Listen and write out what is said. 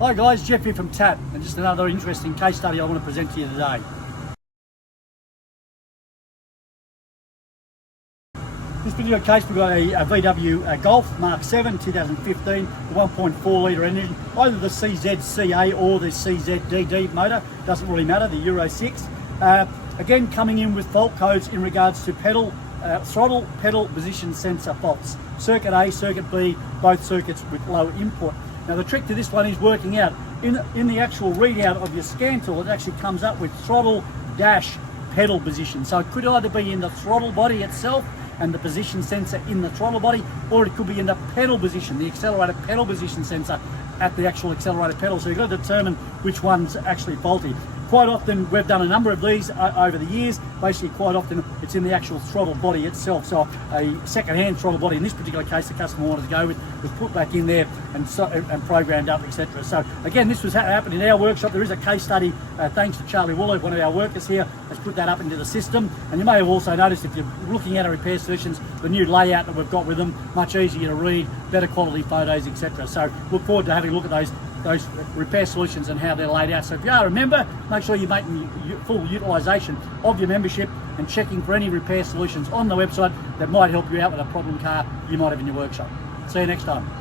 Hi guys, Jeff here from TAT, and just another interesting case study I want to present to you today. This particular case, we've got a VW Golf Mark 7 2015, the 1.4 litre engine, either the CZCA or the CZDD motor, doesn't really matter, the Euro 6. Again, coming in with fault codes in regards to throttle pedal position sensor faults. Circuit A, circuit B, both circuits with low input. Now the trick to this one is working out, in the actual readout of your scan tool, it actually comes up with throttle dash pedal position. So it could either be in the throttle body itself and the position sensor in the throttle body, or it could be in the pedal position, the accelerator pedal position sensor at the actual accelerator pedal. So you've got to determine which one's actually faulty. Quite often, we've done a number of these over the years. Basically, quite often it's in the actual throttle body itself. So a second-hand throttle body, in this particular case, the customer wanted to go with, was put back in there and programmed up, etc. So again, this was happening in our workshop. There is a case study, thanks to Charlie Wooler, one of our workers here, has put that up into the system. And you may have also noticed, if you're looking at our repair solutions, the new layout that we've got with them, much easier to read, better quality photos, etc. So look forward to having a look at those repair solutions and how they're laid out. So if you are a member, make sure you're making full utilisation of your membership and checking for any repair solutions on the website that might help you out with a problem car you might have in your workshop. See you next time.